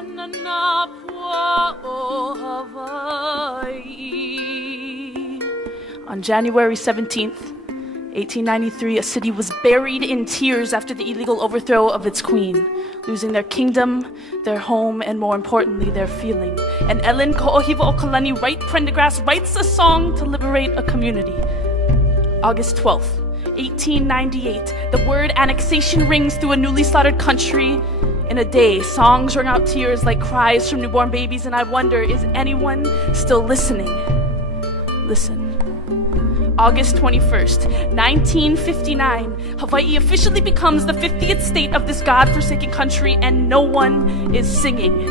On January 17th, 1893, a city was buried in tears after the illegal overthrow of its queen, losing their kingdom, their home, and more importantly, their feeling. And Ellen Kamakawiwo'ole Wright Prendergast writes a song to liberate a community. August 12th, 1898, the word annexation rings through a newly slaughtered country. In a day, songs wring out tears like cries from newborn babies, and I wonder, is anyone still listening? Listen. August 21st, 1959, Hawaii officially becomes the 50th state of this God-forsaken country, and no one is singing.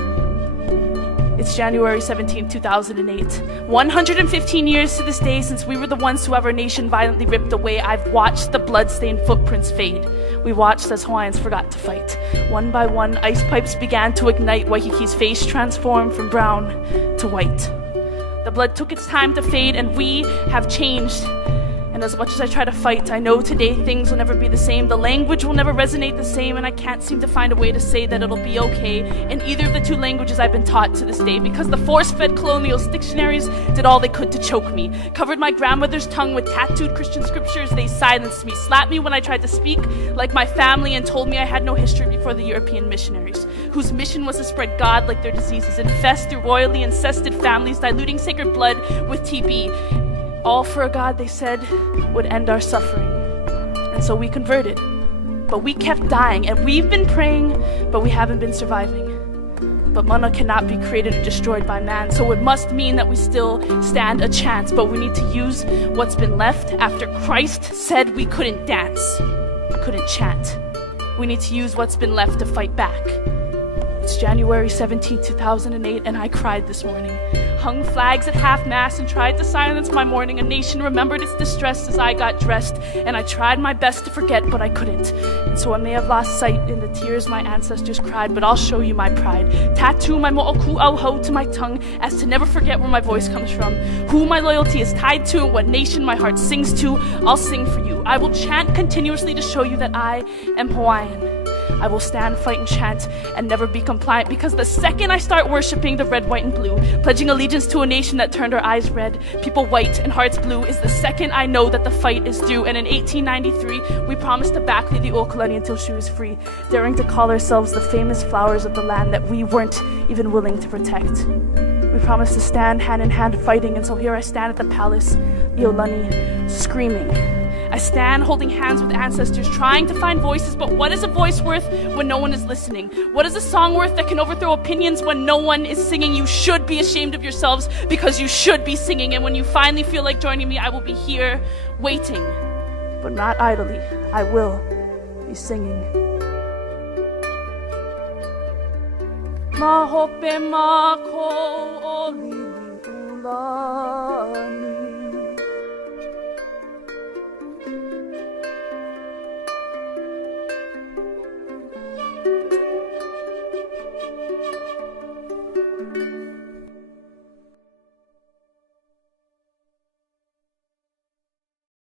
It's January 17th, 2008. 115 years to this day since we were the ones who have our nation violently ripped away. I've watched the blood-stained footprints fade. We watched as Hawaiians forgot to fight. One by one, ice pipes began to ignite. Waikiki's face transformed from brown to white. The blood took its time to fade, and we have changed. And as much as I try to fight, I know today things will never be the same. The language will never resonate the same, and I can't seem to find a way to say that it'll be okay in either of the two languages I've been taught to this day, because the force-fed colonial dictionaries did all they could to choke me, covered my grandmother's tongue with tattooed Christian scriptures. They silenced me, slapped me when I tried to speak like my family, and told me I had no history before the European missionaries, whose mission was to spread God like their diseases, infest through royally incested families, diluting sacred blood with TB. All for a God they said would end our suffering. And so we converted. But we kept dying, and we've been praying, but we haven't been surviving. But mana cannot be created or destroyed by man, so it must mean that we still stand a chance. But we need to use what's been left after Christ said we couldn't dance, couldn't chant. We need to use what's been left to fight back. It's January 17, 2008, and I cried this morning. Hung flags at half-mast and tried to silence my mourning. A nation remembered its distress as I got dressed, and I tried my best to forget, but I couldn't. And so I may have lost sight in the tears my ancestors cried, but I'll show you my pride. Tattoo my mo'oku au ho to my tongue, as to never forget where my voice comes from, who my loyalty is tied to, and what nation my heart sings to. I'll sing for you. I will chant continuously to show you that I am Hawaiian. I will stand, fight, and chant, and never be compliant, because the second I start worshiping the red, white, and blue, pledging allegiance to a nation that turned our eyes red, people white, and hearts blue, is the second I know that the fight is through. And in 1893, we promised to back Lady Okalani until she was free, daring to call ourselves the famous flowers of the land that we weren't even willing to protect. We promised to stand hand in hand fighting, and so here I stand at the palace, Iolani, screaming. I stand holding hands with ancestors, trying to find voices, but what is a voice worth when no one is listening? What is a song worth that can overthrow opinions when no one is singing? You should be ashamed of yourselves, because you should be singing, and when you finally feel like joining me, I will be here, waiting, but not idly. I will be singing. Ma hope ma ko o lili ulani.